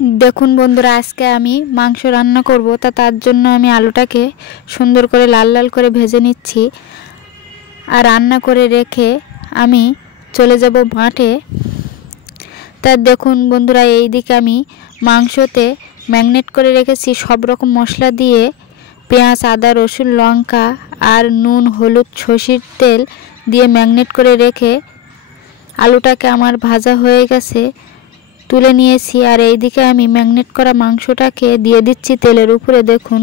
দেখুন বন্ধুরা, আজকে আমি মাংস রান্না করব। তার জন্য আমি আলুটাকে সুন্দর করে লাল লাল করে ভেজে নিচ্ছি। আর রান্না করে রেখে আমি চলে যাব মাঠে। দেখুন বন্ধুরা, এই দিকে আমি মাংসতে ম্যারিনেট করে রেখেছি সব রকম মশলা দিয়ে, পেঁয়াজ, আদা, রসুন, লঙ্কা আর নুন, হলুদ, সরষের তেল দিয়ে ম্যারিনেট করে রেখে আলুটাকে আমার ভাজা হয়ে গেছে, তুলে নিয়েছি। আর এইদিকে আমি ম্যারিনেট করা মাংসটাকে দিয়ে দিচ্ছি তেলের উপরে। দেখুন,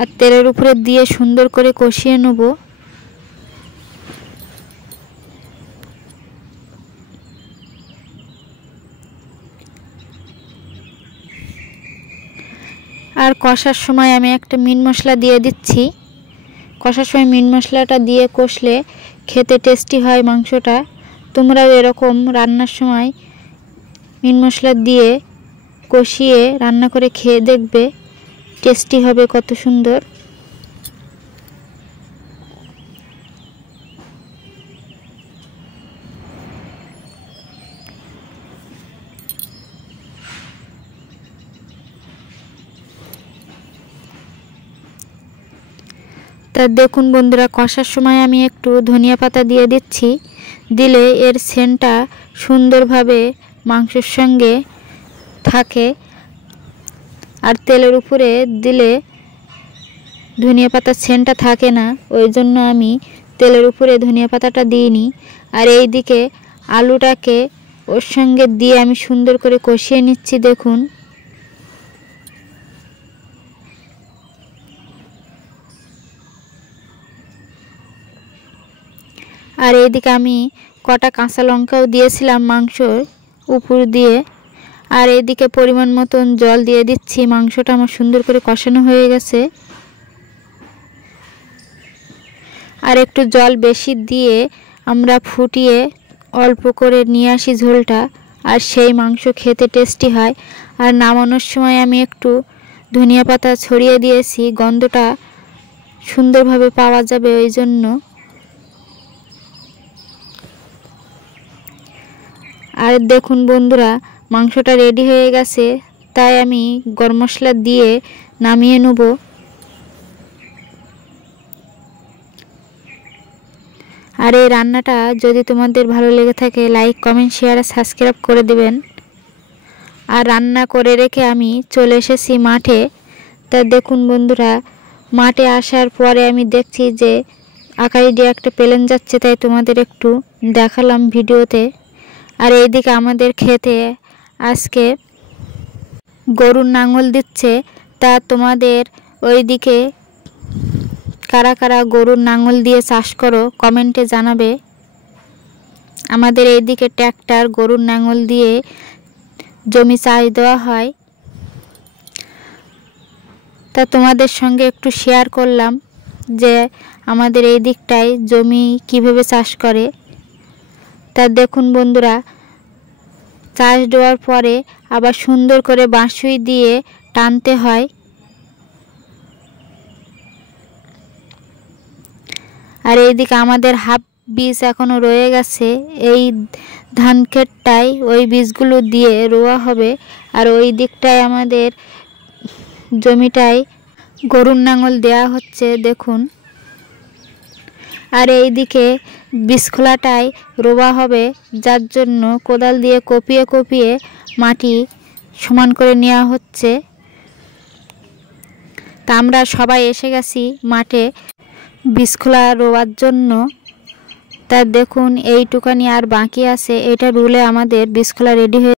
আর তেলের উপরে দিয়ে সুন্দর করে কষিয়ে নেব। আর কষার সময় আমি একটা মিট মশলা দিয়ে দিচ্ছি। কষার সময় মিট মশলাটা দিয়ে কষলে খেতে টেস্টি হয় মাংসটা। তোমরাও এরকম রান্নার সময় মিট মশলা দিয়ে কষিয়ে রান্না করে খেয়ে দেখবে, টেস্টি হবে কত সুন্দর। দেখুন বন্ধুরা, কষার সময় আমি একটু ধনিয়া পাতা দিয়ে দিচ্ছি। দিলে এর সেন্টটা সুন্দরভাবে মাংসের সঙ্গে থাকে। আর তেলের উপরে দিলে ধনিয়া পাতার সেন্টটা থাকে না, ওই জন্য আমি তেলের উপরে ধনিয়া পাতাটা দিইনি। আর এই দিকে আলুটাকে ওর সঙ্গে দিয়ে আমি সুন্দর করে কষিয়ে নিচ্ছি। দেখুন, আর এইদিকে আমি কটা কাঁচা লঙ্কাও দিয়েছিলাম মাংসর উপর দিয়ে। আর এইদিকে পরিমাণ মতন জল দিয়ে দিচ্ছি। মাংসটা আমার সুন্দর করে কষানো হয়ে গেছে। আর একটু জল বেশি দিয়ে আমরা ফুটিয়ে অল্প করে নিয়ে আসি ঝোলটা, আর সেই মাংস খেতে টেস্টি হয়। আর নামানোর সময় আমি একটু ধনিয়া পাতা ছড়িয়ে দিয়েছি, গন্ধটা সুন্দরভাবে পাওয়া যাবে ওই জন্য। আর দেখুন বন্ধুরা, মাংসটা রেডি হয়ে গেছে, তাই আমি গরম মশলা দিয়ে নামিয়ে নেব। আর এই রান্নাটা যদি তোমাদের ভালো লেগে থাকে, লাইক, কমেন্ট, শেয়ার আর সাবস্ক্রাইব করে দেবেন। আর রান্না করে রেখে আমি চলে এসেছি মাঠে। দেখুন বন্ধুরা, মাঠে আসার পরে আমি দেখছি যে আকাশ দিয়ে একটা প্লেন যাচ্ছে, তাই তোমাদের একটু দেখালাম ভিডিওতে। আর এইদিকে আমাদের ক্ষেতে আজকে গরুর নাঙল দিচ্ছে। তোমাদের ওইদিকে কারা কারা গরুর নাঙল দিয়ে চাষ করো কমেন্টে জানাবে। আমাদের এইদিকে ট্র্যাক্টর গরুর নাঙল দিয়ে জমি চাষ দেওয়া হয়। তোমাদের সঙ্গে একটু শেয়ার করলাম যে আমাদের এই দিকটায় জমি কিভাবে চাষ করে। দেখুন বন্ধুরা, চাষ দেওয়ার পরে আবার সুন্দর করে বাঁশুই দিয়ে টানতে হয়। আর এইদিকে আমাদের হাফ বীজ এখনো রয়ে গেছে, এই ধান ক্ষেতটায় ওই বীজগুলো দিয়ে রোয়া হবে। আর ওই দিকটায় আমাদের জমিটায় গরুর নাঙল দেয়া হচ্ছে। দেখুন, আর এইদিকে বীজখোলাটায় রোয়া হবে, যার জন্য কোদাল দিয়ে কপিয়ে কপিয়ে মাটি সমান করে নেওয়া হচ্ছে। আমরা সবাই এসে গেছি মাঠে বীজখোলা রোয়ার জন্য। দেখুন, এইটুকানি আর বাকি আছে, এটা রুলে আমাদের বীজখোলা রেডি হয়ে